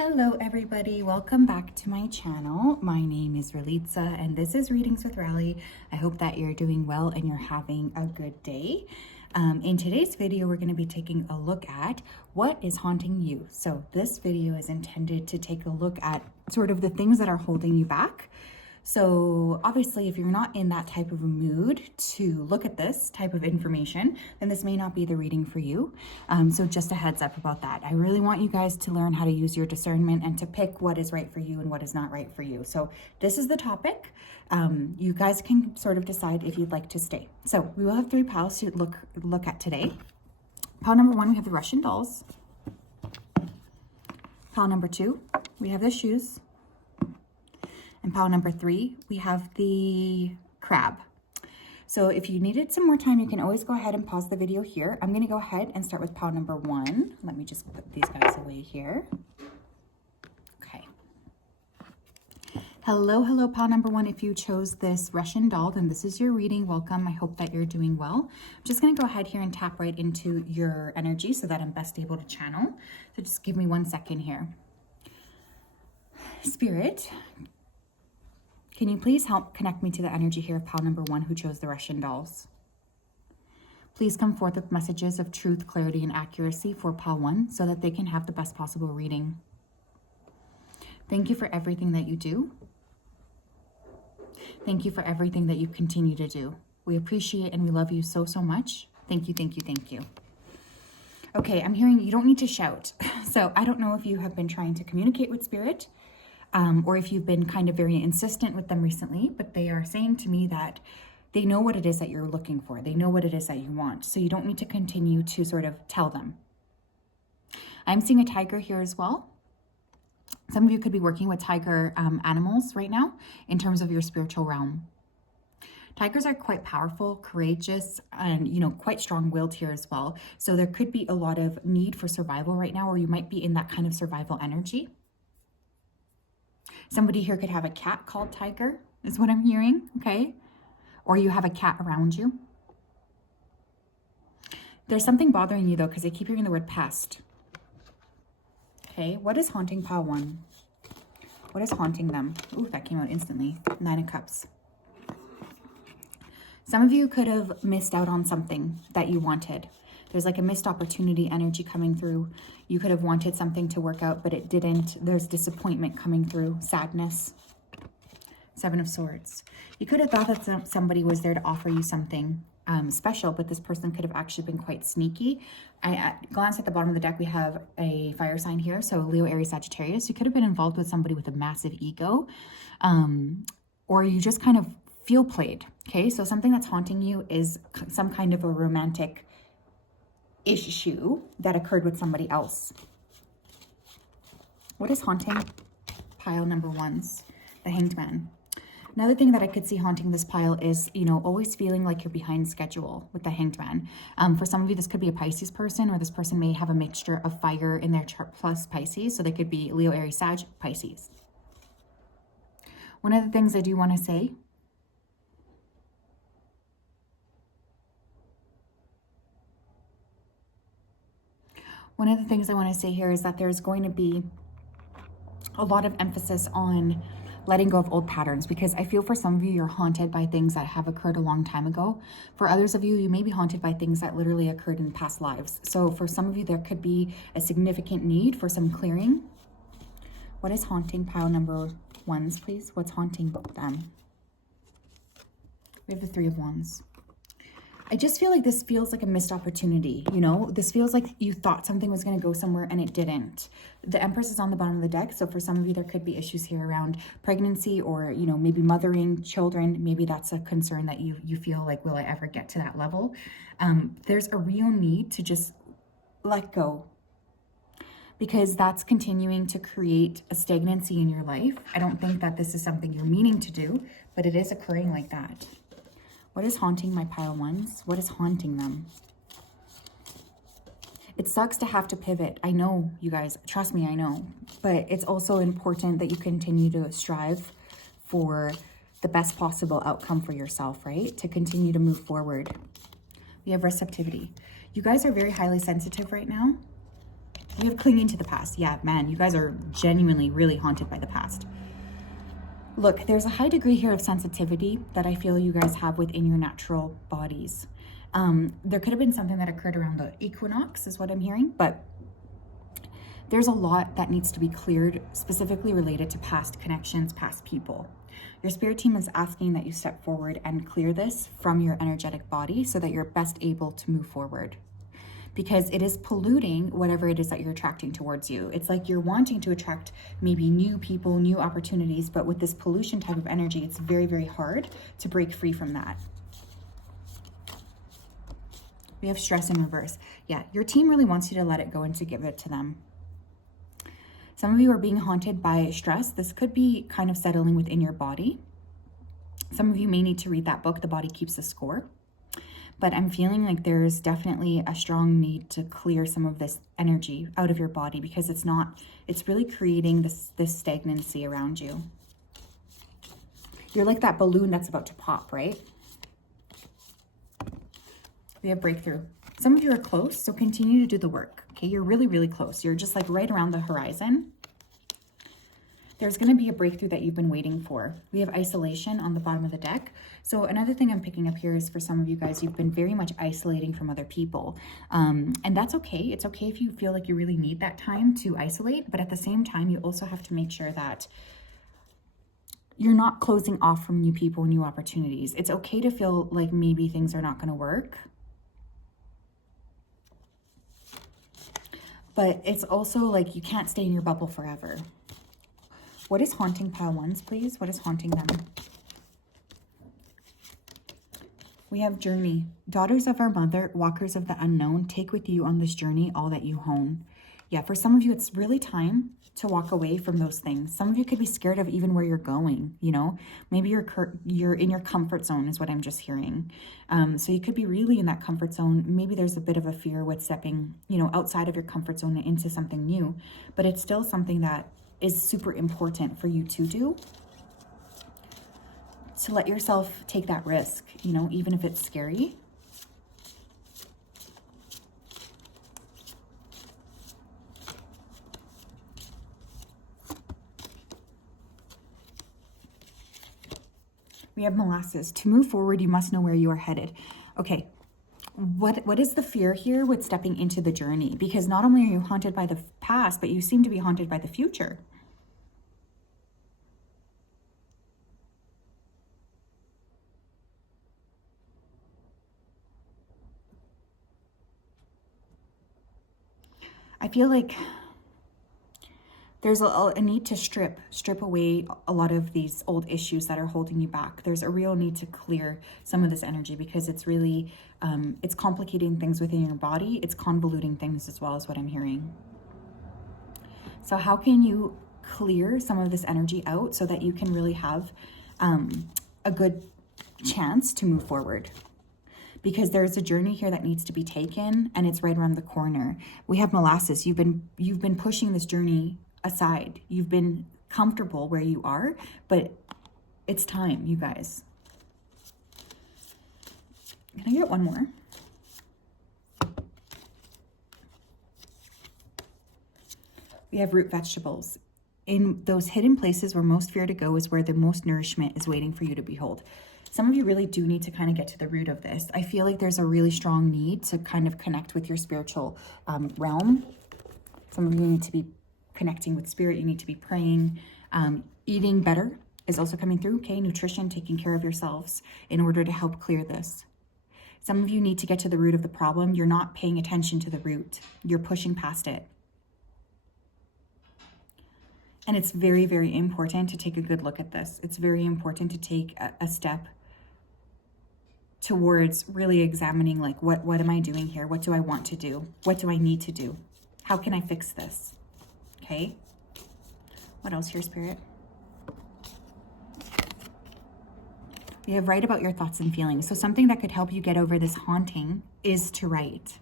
Hello everybody, welcome back to my channel. My name is Ralitza and this is Readings with Rally. I hope that you're doing well and you're having a good day. In today's video, we're going to be taking a look at what is haunting you. So this video is intended to take a look at sort of the things that are holding you back. So obviously, if you're not in that type of a mood to look at this type of information, then this may not be the reading for you. So just a heads up about that. I really want you guys to learn how to use your discernment and to pick what is right for you and what is not right for you. So this is the topic. You guys can sort of decide if you'd like to stay. So we will have three piles to look at today. Pile number one, we have the Russian dolls. Pile number two, we have the shoes. And pile number three, we have the crab. So if you needed some more time, you can always go ahead and pause the video here. I'm going to go ahead and start with pile number one. Let me just put these guys away here. Okay. Hello, pile number one. If you chose this Russian doll, then this is your reading. Welcome. I hope that you're doing well. I'm just going to go ahead here and tap right into your energy so that I'm best able to channel. So just give me 1 second here. Spirit, can you please help connect me to the energy here of pile number one who chose the Russian dolls? Please come forth with messages of truth, clarity, and accuracy for pile one so that they can have the best possible reading. Thank you for everything that you do. Thank you for everything that you continue to do. We appreciate and we love you so, so much. Thank you, thank you, thank you. Okay, I'm hearing you don't need to shout. So I don't know if you have been trying to communicate with Spirit, or if you've been kind of very insistent with them recently, but they are saying to me that they know what it is that you're looking for. They know what it is that you want. So you don't need to continue to sort of tell them. I'm seeing a tiger here as well. Some of you could be working with tiger animals right now in terms of your spiritual realm. Tigers are quite powerful, courageous, and, quite strong-willed here as well. So there could be a lot of need for survival right now, or you might be in that kind of survival energy. Somebody here could have a cat called Tiger, is what I'm hearing, okay? Or you have a cat around you. There's something bothering you, though, because I keep hearing the word pest. Okay, what is haunting pile one? What is haunting them? Ooh, that came out instantly. 9 of Cups. Some of you could have missed out on something that you wanted. There's like a missed opportunity energy coming through. You could have wanted something to work out, but it didn't. There's disappointment coming through, sadness. 7 of Swords. You could have thought that somebody was there to offer you something special, but this person could have actually been quite sneaky. I glanced at the bottom of the deck. We have a fire sign here. So Leo, Aries, Sagittarius. You could have been involved with somebody with a massive ego, or you just kind of feel played. Okay, so something that's haunting you is some kind of a romantic issue that occurred with somebody else. What is haunting pile number one's? The Hanged Man. Another thing that I could see haunting this pile is, always feeling like you're behind schedule with the Hanged Man. For some of you, this could be a Pisces person, or this person may have a mixture of fire in their chart plus Pisces. So they could be Leo, Aries, Sag, Pisces. One of the things I do want to say here is that there's going to be a lot of emphasis on letting go of old patterns, because I feel for some of you, you're haunted by things that have occurred a long time ago. For others of you, you may be haunted by things that literally occurred in past lives. So for some of you, there could be a significant need for some clearing. What is haunting pile number ones, please? What's haunting them? We have the 3 of Wands. I just feel like this feels like a missed opportunity, This feels like you thought something was going to go somewhere and it didn't. The Empress is on the bottom of the deck, so for some of you, there could be issues here around pregnancy or, maybe mothering children. Maybe that's a concern that you feel like, will I ever get to that level? There's a real need to just let go, because that's continuing to create a stagnancy in your life. I don't think that this is something you're meaning to do, but it is occurring like that. What is haunting my pile ones? What is haunting them? It sucks to have to pivot. I know, you guys, trust me, I know. But it's also important that you continue to strive for the best possible outcome for yourself, right? To continue to move forward. We have receptivity. You guys are very highly sensitive right now. We have clinging to the past. Yeah, man, you guys are genuinely really haunted by the past. Look, there's a high degree here of sensitivity that I feel you guys have within your natural bodies. There could have been something that occurred around the equinox is what I'm hearing, but there's a lot that needs to be cleared, specifically related to past connections, past people. Your spirit team is asking that you step forward and clear this from your energetic body so that you're best able to move forward. Because it is polluting whatever it is that you're attracting towards you. It's like you're wanting to attract maybe new people, new opportunities, but with this pollution type of energy, it's very, very hard to break free from that. We have stress in reverse. Yeah, your team really wants you to let it go and to give it to them. Some of you are being haunted by stress. This could be kind of settling within your body. Some of you may need to read that book, The Body Keeps the Score. But I'm feeling like there's definitely a strong need to clear some of this energy out of your body because it's really creating this stagnancy around you. You're like that balloon that's about to pop, right? We have breakthrough. Some of you are close, so continue to do the work. Okay, you're really, really close. You're just like right around the horizon. There's going to be a breakthrough that you've been waiting for. We have isolation on the bottom of the deck. So another thing I'm picking up here is for some of you guys, you've been very much isolating from other people. And that's okay. It's okay if you feel like you really need that time to isolate. But at the same time, you also have to make sure that you're not closing off from new people, new opportunities. It's okay to feel like maybe things are not going to work. But it's also like you can't stay in your bubble forever. What is haunting pile ones, please? What is haunting them? We have journey. Daughters of our mother, walkers of the unknown, take with you on this journey all that you own. Yeah, for some of you, it's really time to walk away from those things. Some of you could be scared of even where you're going, you know? Maybe you're in your comfort zone is what I'm just hearing. So you could be really in that comfort zone. Maybe there's a bit of a fear with stepping, you know, outside of your comfort zone into something new, but it's still something that is super important for you to do. To let yourself take that risk, you know, even if it's scary. We have molasses. To move forward, you must know where you are headed. Okay, what is the fear here with stepping into the journey? Because not only are you haunted by the past, but you seem to be haunted by the future. I feel like there's a need to strip away a lot of these old issues that are holding you back. There's a real need to clear some of this energy because it's really, it's complicating things within your body. It's convoluting things as well, as what I'm hearing. So how can you clear some of this energy out so that you can really have a good chance to move forward? Because there's a journey here that needs to be taken and it's right around the corner. We have molasses. You've been pushing this journey aside. You've been comfortable where you are, but it's time, you guys. Can I get one more? We have root vegetables. In those hidden places where most fear to go is where the most nourishment is waiting for you to behold. Some of you really do need to kind of get to the root of this. I feel like there's a really strong need to kind of connect with your spiritual realm. Some of you need to be connecting with spirit. You need to be praying. Eating better is also coming through. Okay, nutrition, taking care of yourselves in order to help clear this. Some of you need to get to the root of the problem. You're not paying attention to the root. You're pushing past it. And it's very, very important to take a good look at this. It's very important to take a step towards really examining, like, what am I doing here? What do I want to do? What do I need to do? How can I fix this? Okay. What else here, Spirit? You have write about your thoughts and feelings. So something that could help you get over this haunting is to write.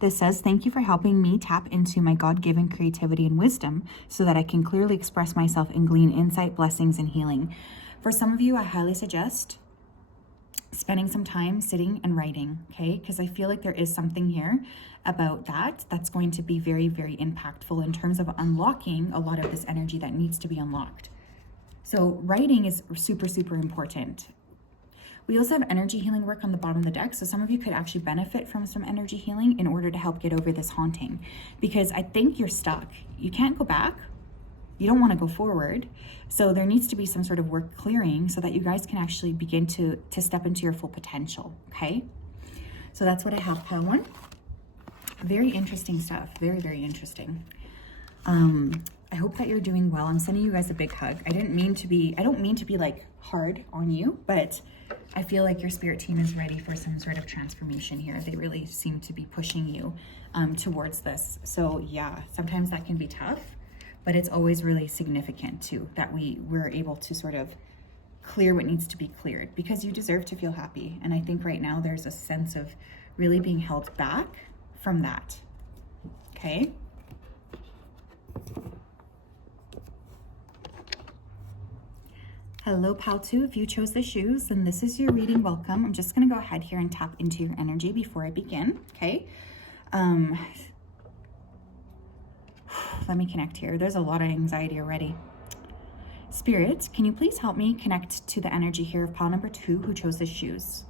This says, thank you for helping me tap into my God-given creativity and wisdom so that I can clearly express myself and glean insight, blessings, and healing. For some of you, I highly suggest spending some time sitting and writing, okay? Because I feel like there is something here about that's going to be very, very impactful in terms of unlocking a lot of this energy that needs to be unlocked. So writing is super, super important. We also have energy healing work on the bottom of the deck. So some of you could actually benefit from some energy healing in order to help get over this haunting, because I think you're stuck. You can't go back. You don't want to go forward. So there needs to be some sort of work clearing so that you guys can actually begin to step into your full potential, okay? So that's what I have, pile one. Very interesting stuff. Very, very interesting. I hope that you're doing well. I'm sending you guys a big hug. I don't mean to be like hard on you, but I feel like your spirit team is ready for some sort of transformation here. They really seem to be pushing you towards this. So yeah, sometimes that can be tough, but it's always really significant too that we're able to sort of clear what needs to be cleared, because you deserve to feel happy. And I think right now there's a sense of really being held back from that. Okay. Hello, pal 2. If you chose the shoes, then this is your reading. Welcome. I'm just going to go ahead here and tap into your energy before I begin. Okay. Let me connect here. There's a lot of anxiety already. Spirit, can you please help me connect to the energy here of pile number 2 who chose the shoes?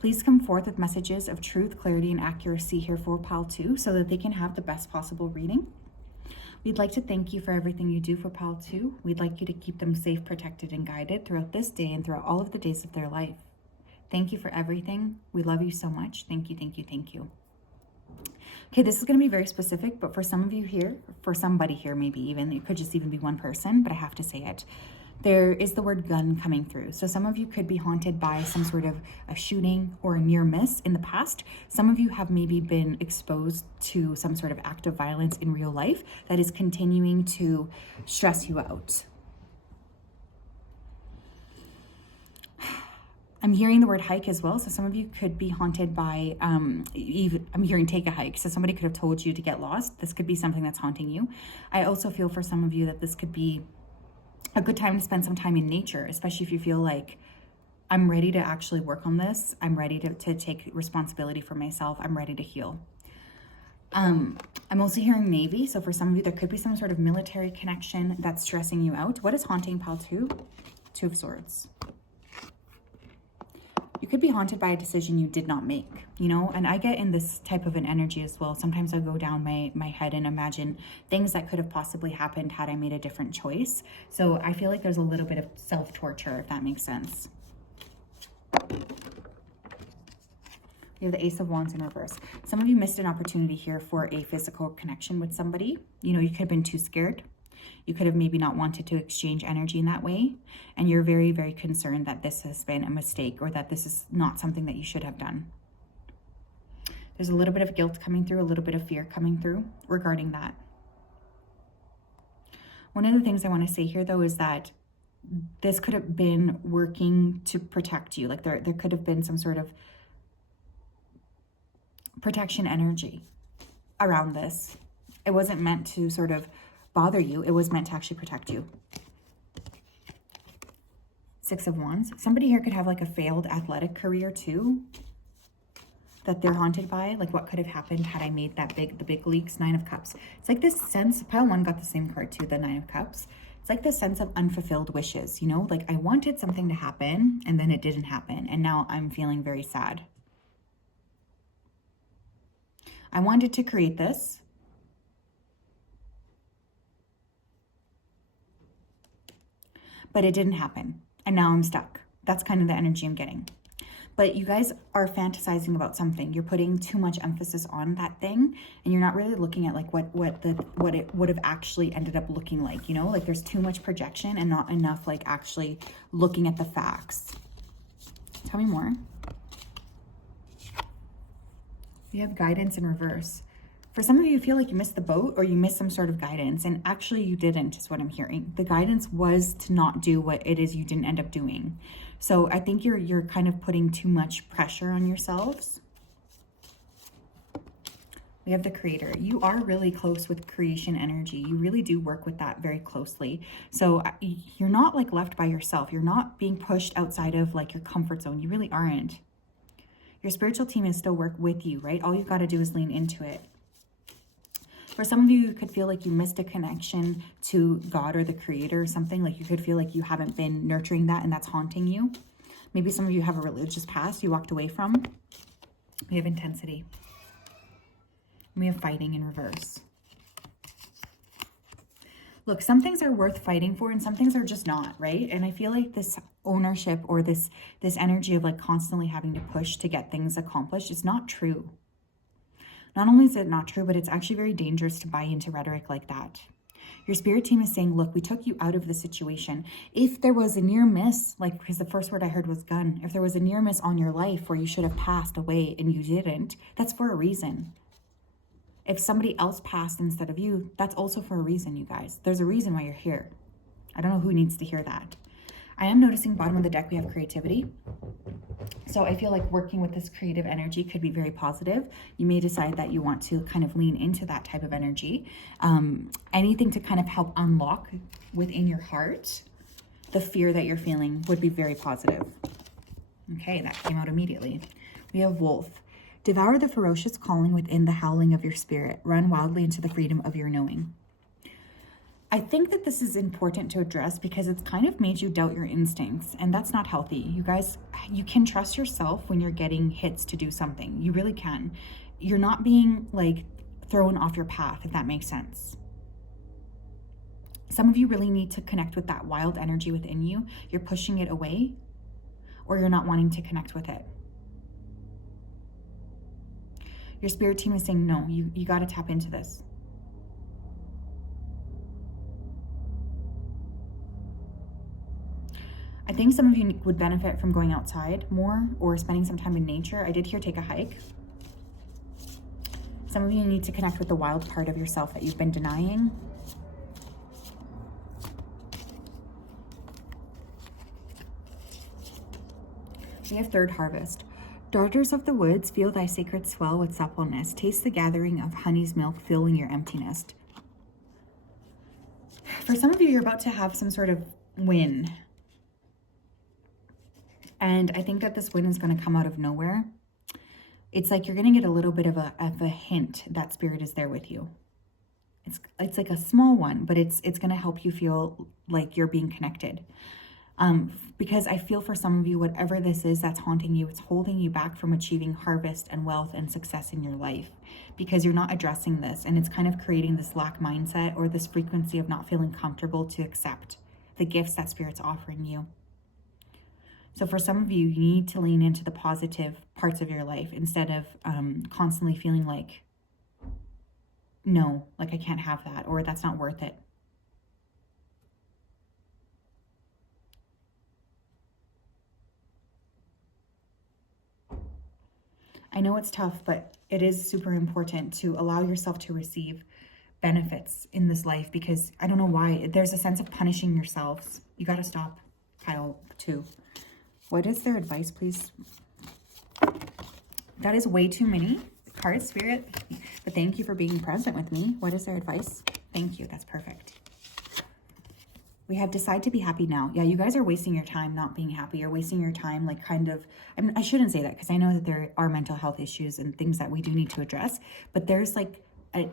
Please come forth with messages of truth, clarity, and accuracy here for pile 2 so that they can have the best possible reading. We'd like to thank you for everything you do for pile 2. We'd like you to keep them safe, protected, and guided throughout this day and throughout all of the days of their life. Thank you for everything. We love you so much. Thank you, thank you, thank you. Okay, this is going to be very specific, but for some of you here, for somebody here, maybe even, it could just even be one person, but I have to say it. There is the word gun coming through. So some of you could be haunted by some sort of a shooting or a near miss in the past. Some of you have maybe been exposed to some sort of act of violence in real life that is continuing to stress you out. I'm hearing the word hike as well. So some of you could be haunted by, I'm hearing take a hike. So somebody could have told you to get lost. This could be something that's haunting you. I also feel for some of you that this could be a good time to spend some time in nature, especially if you feel like, I'm ready to actually work on this. I'm ready to take responsibility for myself. I'm ready to heal. I'm also hearing Navy. So for some of you, there could be some sort of military connection that's stressing you out. What is haunting pile 2? 2 of Swords. You could be haunted by a decision you did not make, you know, and I get in this type of an energy as well. Sometimes I go down my head and imagine things that could have possibly happened had I made a different choice. So I feel like there's a little bit of self-torture, if that makes sense. You have the Ace of Wands in reverse. Some of you missed an opportunity here for a physical connection with somebody. You know, you could have been too scared. You could have maybe not wanted to exchange energy in that way. And you're very, very concerned that this has been a mistake or that this is not something that you should have done. There's a little bit of guilt coming through, a little bit of fear coming through regarding that. One of the things I want to say here, though, is that this could have been working to protect you. Like there could have been some sort of protection energy around this. It wasn't meant to sort of bother you. It was meant to actually protect you. 6 of Wands. Somebody here could have like a failed athletic career too that they're haunted by. Like what could have happened had I made the big leaks? 9 of Cups. It's like this sense, pile 1 got the same card too, the 9 of Cups. It's like this sense of unfulfilled wishes, you know, like I wanted something to happen and then it didn't happen. And now I'm feeling very sad. I wanted to create this. But it didn't happen. And now I'm stuck. That's kind of the energy I'm getting. But you guys are fantasizing about something. You're putting too much emphasis on that thing. And you're not really looking at like what it would have actually ended up looking like. You know, like there's too much projection and not enough like actually looking at the facts. Tell me more. You have guidance in reverse. For some of you, feel like you missed the boat or you missed some sort of guidance, and actually you didn't, is what I'm hearing. The guidance was to not do what it is you didn't end up doing. So I think you're kind of putting too much pressure on yourselves. We have the Creator. You are really close with creation energy. You really do work with that very closely. So you're not like left by yourself. You're not being pushed outside of like your comfort zone. You really aren't. Your spiritual team is still work with you, right? All you've got to do is lean into it. For some of you, you could feel like you missed a connection to God or the Creator or something. Like you could feel like you haven't been nurturing that and that's haunting you. Maybe some of you have a religious past you walked away from. We have intensity. We have fighting in reverse. Look, some things are worth fighting for and some things are just not, right? And I feel like this ownership or this energy of like constantly having to push to get things accomplished is not true. Not only is it not true, but it's actually very dangerous to buy into rhetoric like that. Your spirit team is saying, look, we took you out of the situation. If there was a near miss, like, because the first word I heard was gun. If there was a near miss on your life where you should have passed away and you didn't, that's for a reason. If somebody else passed instead of you, that's also for a reason, you guys. There's a reason why you're here. I don't know who needs to hear that. I am noticing bottom of the deck, we have creativity. So I feel like working with this creative energy could be very positive. You may decide that you want to kind of lean into that type of energy. Anything to kind of help unlock within your heart the fear that you're feeling would be very positive. Okay, that came out immediately. We have wolf. Devour the ferocious calling within the howling of your spirit. Run wildly into the freedom of your knowing. I think that this is important to address because it's kind of made you doubt your instincts, and that's not healthy. You guys, you can trust yourself when you're getting hits to do something. You really can. You're not being like thrown off your path, if that makes sense. Some of you really need to connect with that wild energy within you. You're pushing it away, or you're not wanting to connect with it. Your spirit team is saying, no, you got to tap into this. I think some of you would benefit from going outside more or spending some time in nature. I did hear take a hike. Some of you need to connect with the wild part of yourself that you've been denying. We have third harvest. Daughters of the woods, feel thy sacred swell with suppleness. Taste the gathering of honey's milk filling your empty nest. For some of you, you're about to have some sort of win. And I think that this win is going to come out of nowhere. It's like you're going to get a little bit of a hint that spirit is there with you. It's like a small one, but it's going to help you feel like you're being connected. Because I feel for some of you, whatever this is that's haunting you, it's holding you back from achieving harvest and wealth and success in your life because you're not addressing this. And it's kind of creating this lack mindset or this frequency of not feeling comfortable to accept the gifts that spirit's offering you. So for some of you, you need to lean into the positive parts of your life instead of constantly feeling like, no, like I can't have that, or that's not worth it. I know it's tough, but it is super important to allow yourself to receive benefits in this life because I don't know why. There's a sense of punishing yourselves. You got to stop, pile 2. What is their advice, please? That is way too many cards, Spirit. But thank you for being present with me. What is their advice? Thank you. That's perfect. We have decide to be happy now. Yeah, you guys are wasting your time not being happy. You're wasting your time like kind of, I shouldn't say that because I know that there are mental health issues and things that we do need to address. But there's like,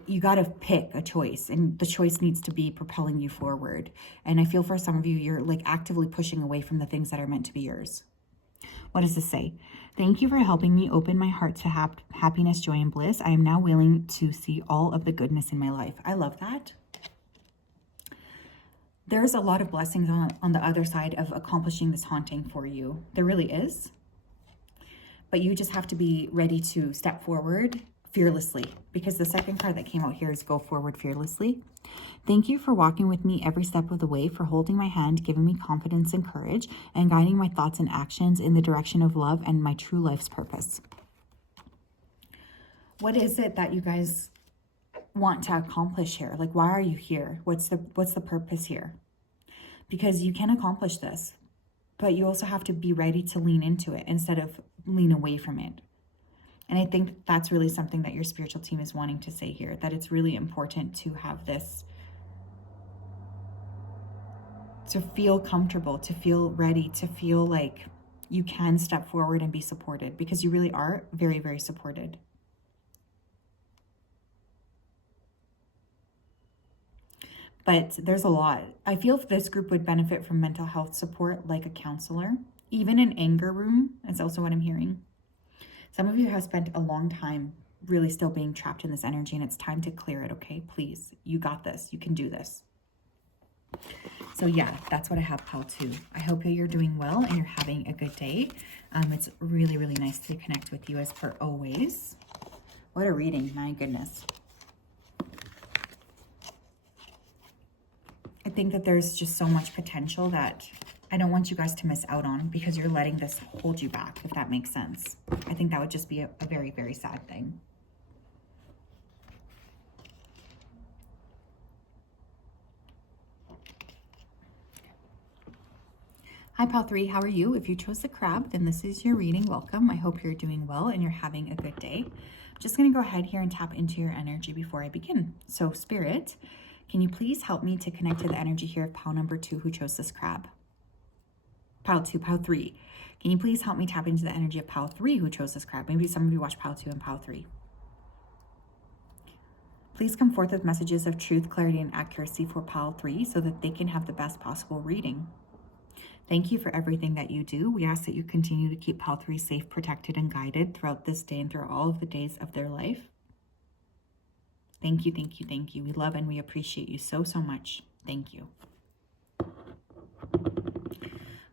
you got to pick a choice and the choice needs to be propelling you forward. And I feel for some of you, you're like actively pushing away from the things that are meant to be yours. What does this say? Thank you for helping me open my heart to happiness, joy, and bliss. I am now willing to see all of the goodness in my life. I love that. There's a lot of blessings on the other side of accomplishing this haunting for you. There really is. But you just have to be ready to step forward fearlessly because the second card that came out here is go forward fearlessly. Thank you for walking with me every step of the way, for holding my hand, giving me confidence and courage, and guiding my thoughts and actions in the direction of love and my true life's purpose. What is it that you guys want to accomplish here? Like, why are you here? What's the purpose here? Because you can accomplish this, but you also have to be ready to lean into it instead of lean away from it. And I think that's really something that your spiritual team is wanting to say here, that it's really important to have this, to feel comfortable, to feel ready, to feel like you can step forward and be supported, because you really are very, very supported. But there's a lot. I feel if this group would benefit from mental health support, like a counselor, even an anger room, is also what I'm hearing. Some of you have spent a long time really still being trapped in this energy, and it's time to clear it, okay? Please, you got this. You can do this. So yeah, that's what I have, pile 2. I hope you're doing well and you're having a good day. It's really, really nice to connect with you as per always. What a reading, my goodness. I think that there's just so much potential that I don't want you guys to miss out on, because you're letting this hold you back, if that makes sense. I think that would just be a very, very sad thing. Hi, pile 3, how are you? If you chose the crab, then this is your reading. Welcome. I hope you're doing well and you're having a good day. I'm just going to go ahead here and tap into your energy before I begin. So, Spirit, can you please help me to connect to the energy here of pile number 2 who chose this crab? Pile 2, pile 3. Can you please help me tap into the energy of pile 3 who chose this crab? Maybe some of you watch pile 2 and pile 3. Please come forth with messages of truth, clarity, and accuracy for pile 3 so that they can have the best possible reading. Thank you for everything that you do. We ask that you continue to keep pile 3 safe, protected, and guided throughout this day and through all of the days of their life. Thank you, thank you, thank you. We love and we appreciate you so, so much. Thank you.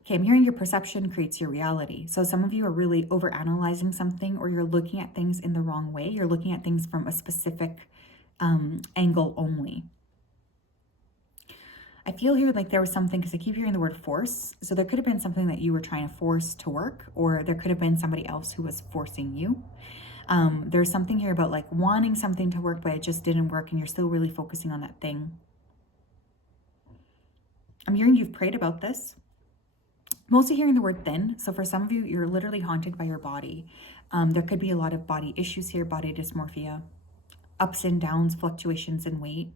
Okay, I'm hearing your perception creates your reality. So some of you are really overanalyzing something, or you're looking at things in the wrong way. You're looking at things from a specific angle only. I feel here like there was something, because I keep hearing the word force. So there could have been something that you were trying to force to work, or there could have been somebody else who was forcing you. There's something here about like wanting something to work, but it just didn't work, and you're still really focusing on that thing. I'm hearing you've prayed about this. Mostly hearing the word thin. So for some of you, you're literally haunted by your body. There could be a lot of body issues here, body dysmorphia, ups and downs, fluctuations in weight.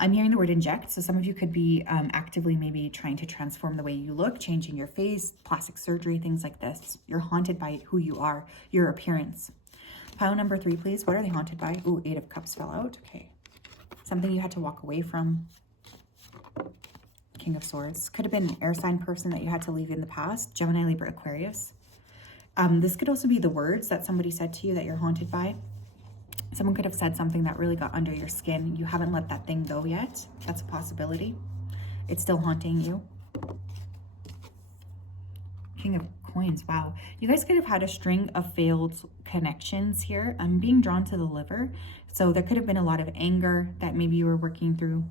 I'm hearing the word inject. So some of you could be actively maybe trying to transform the way you look, changing your face, plastic surgery, things like this. You're haunted by who you are, your appearance. Pile number 3, please. What are they haunted by? Ooh, 8 of Cups fell out. Okay. Something you had to walk away from. King of Swords. Could have been an air sign person that you had to leave in the past. Gemini, Libra, Aquarius. This could also be the words that somebody said to you that you're haunted by. Someone could have said something that really got under your skin. You haven't let that thing go yet. That's a possibility. It's still haunting you. King of Coins. Wow. You guys could have had a string of failed connections here. I'm being drawn to the liver. So there could have been a lot of anger that maybe you were working through.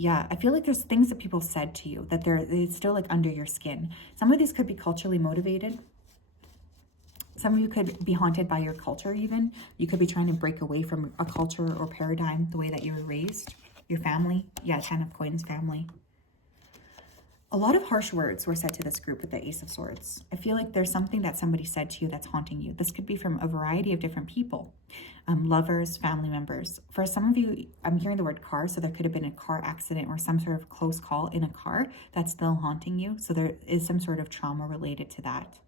Yeah, I feel like there's things that people said to you that it's still like under your skin. Some of these could be culturally motivated. Some of you could be haunted by your culture even. You could be trying to break away from a culture or paradigm, the way that you were raised, your family. Yeah, 10 of Coins, family. A lot of harsh words were said to this group with the Ace of Swords. I feel like there's something that somebody said to you that's haunting you. This could be from a variety of different people. Lovers, family members. For some of you, I'm hearing the word car, so there could have been a car accident or some sort of close call in a car that's still haunting you. So there is some sort of trauma related to that.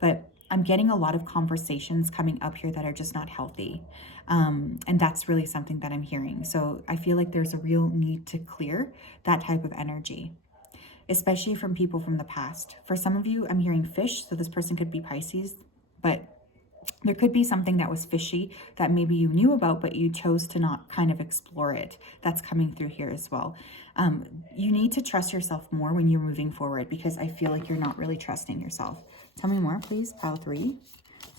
But I'm getting a lot of conversations coming up here that are just not healthy. And that's really something that I'm hearing. So I feel like there's a real need to clear that type of energy, especially from people from the past. For some of you, I'm hearing fish. So this person could be Pisces, but there could be something that was fishy that maybe you knew about, but you chose to not kind of explore it. That's coming through here as well. You need to trust yourself more when you're moving forward, because I feel like you're not really trusting yourself. Tell me more, please. Pile 3.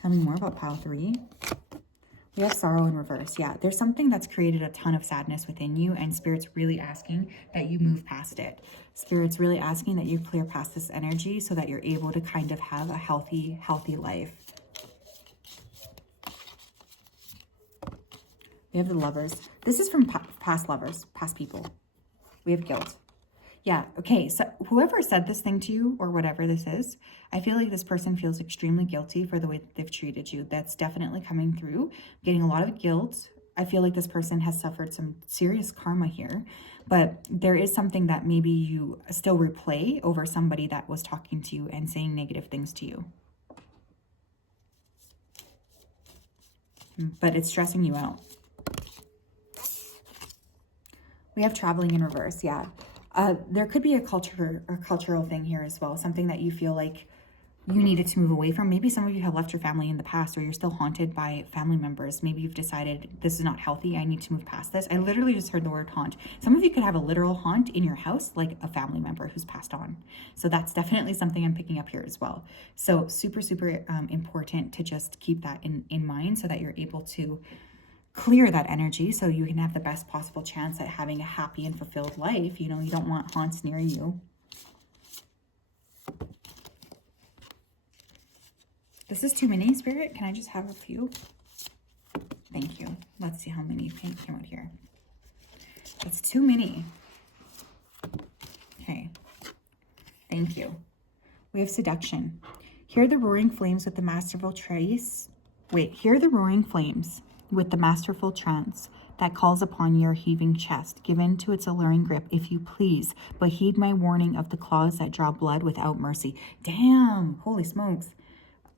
Tell me more about pile 3. We have sorrow in reverse. Yeah, there's something that's created a ton of sadness within you, and Spirit's really asking that you move past it. Spirit's really asking that you clear past this energy so that you're able to kind of have a healthy life. We have the Lovers. This is from past lovers, past people. We have guilt. Yeah, okay, so whoever said this thing to you or whatever this is, I feel like this person feels extremely guilty for the way that they've treated you. That's definitely coming through. Getting a lot of guilt. I feel like this person has suffered some serious karma here, but there is something that maybe you still replay over somebody that was talking to you and saying negative things to you. But it's stressing you out. We have traveling in reverse, yeah. There could be a cultural thing here as well, something that you feel like you needed to move away from. Maybe some of you have left your family in the past, or you're still haunted by family members. Maybe you've decided this is not healthy. I need to move past this. I literally just heard the word haunt. Some of you could have a literal haunt in your house, like a family member who's passed on. So that's definitely something I'm picking up here as well. So super, super important to just keep that in mind so that you're able to clear that energy so you can have the best possible chance at having a happy and fulfilled life. You know, you don't want haunts near you. This is too many, Spirit. Can I just have a few? Thank you. Let's see how many came out here. It's too many. Okay. Thank you. We have seduction. Hear the roaring flames with the masterful trace. Hear the roaring flames with the masterful trance that calls upon your heaving chest. Give in to its alluring grip, if you please, but heed my warning of the claws that draw blood without mercy. Damn, holy smokes.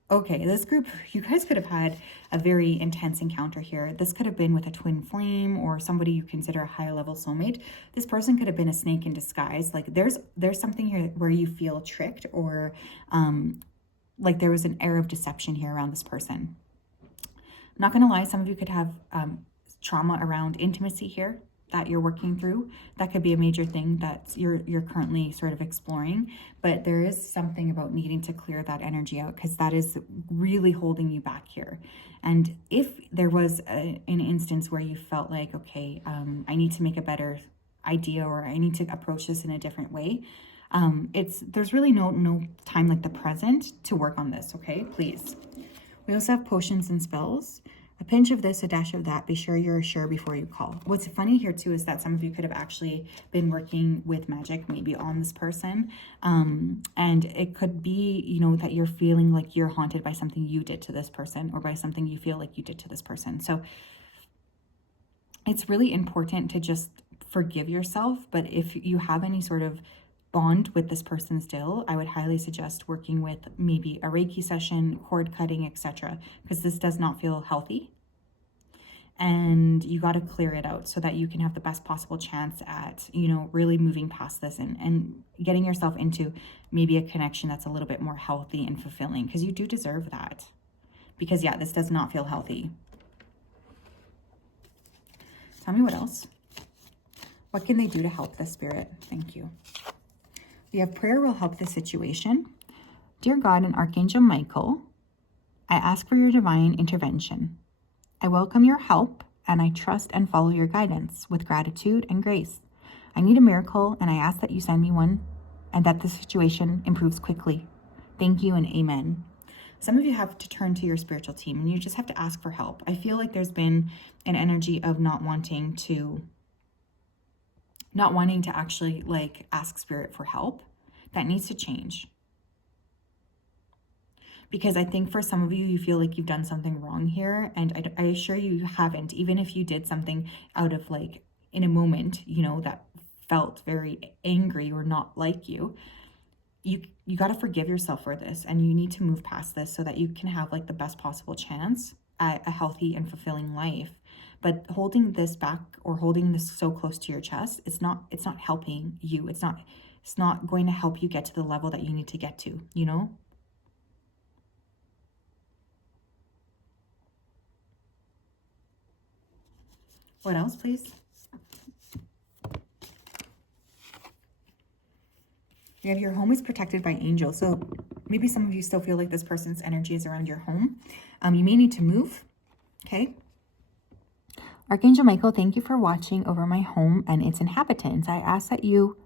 Okay, this group, you guys could have had a very intense encounter here. This could have been with a twin flame or somebody you consider a higher level soulmate. This person could have been a snake in disguise. Like there's something here where you feel tricked, or like there was an air of deception here around this person. I'm not gonna lie, some of you could have trauma around intimacy here that you're working through. That could be a major thing that you're currently sort of exploring, but there is something about needing to clear that energy out, because that is really holding you back here. And if there was an instance where you felt like, okay, I need to make a better idea, or I need to approach this in a different way, there's really no time like the present to work on this, okay? Please. We also have potions and spells. A pinch of this, a dash of that. Be sure you're sure before you call. What's funny here too is that some of you could have actually been working with magic maybe on this person. And it could be, you know, that you're feeling like you're haunted by something you did to this person, or by something you feel like you did to this person. So it's really important to just forgive yourself. But if you have any sort of bond with this person still, I would highly suggest working with maybe a Reiki session, cord cutting, etc., because this does not feel healthy. And you got to clear it out so that you can have the best possible chance at, you know, really moving past this and getting yourself into maybe a connection that's a little bit more healthy and fulfilling, because you do deserve that. Because yeah, this does not feel healthy. Tell me what else. What can they do to help this, Spirit? Thank you. We have prayer will help the situation. Dear God and Archangel Michael, I ask for your divine intervention. I welcome your help, and I trust and follow your guidance with gratitude and grace. I need a miracle, and I ask that you send me one, and that the situation improves quickly. Thank you and amen. Some of you have to turn to your spiritual team, and you just have to ask for help. I feel like there's been an energy of not wanting to actually like ask Spirit for help. That needs to change. Because I think for some of you, you feel like you've done something wrong here. And I assure you, you haven't. Even if you did something out of like, in a moment, you know, that felt very angry or not like you, you got to forgive yourself for this. And you need to move past this so that you can have like the best possible chance at a healthy and fulfilling life. But holding this back or holding this so close to your chest, it's not helping you. It's not going to help you get to the level that you need to get to, you know? What else, please? You have your home is protected by angels. So maybe some of you still feel like this person's energy is around your home. You may need to move, okay? Archangel Michael, thank you for watching over my home and its inhabitants. I ask that you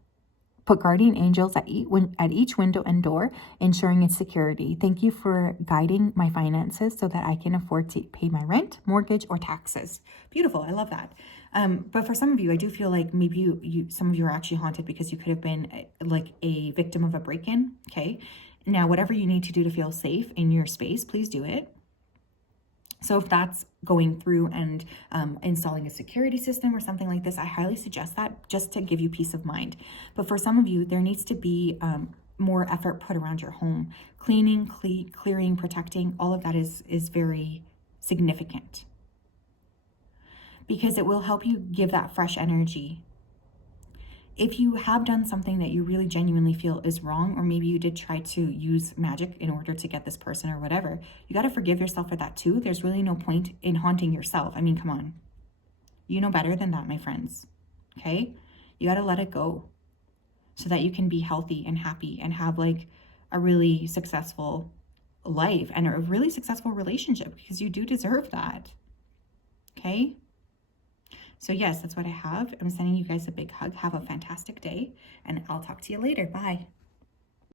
put guardian angels at each window and door, ensuring its security. Thank you for guiding my finances so that I can afford to pay my rent, mortgage, or taxes. Beautiful. I love that. But for some of you, I do feel like maybe some of you are actually haunted because you could have been like a victim of a break-in. Okay. Now, whatever you need to do to feel safe in your space, please do it. So if that's going through and installing a security system or something like this, I highly suggest that, just to give you peace of mind. But for some of you, there needs to be more effort put around your home. Cleaning, clearing, protecting, all of that is very significant, because it will help you give that fresh energy. If you have done something that you really genuinely feel is wrong, or maybe you did try to use magic in order to get this person or whatever, you got to forgive yourself for that too. There's really no point in haunting yourself. I mean, come on. You know better than that, my friends. Okay? You got to let it go so that you can be healthy and happy and have like a really successful life and a really successful relationship, because you do deserve that. Okay? So yes, that's what I have. I'm sending you guys a big hug. Have a fantastic day, and I'll talk to you later. Bye.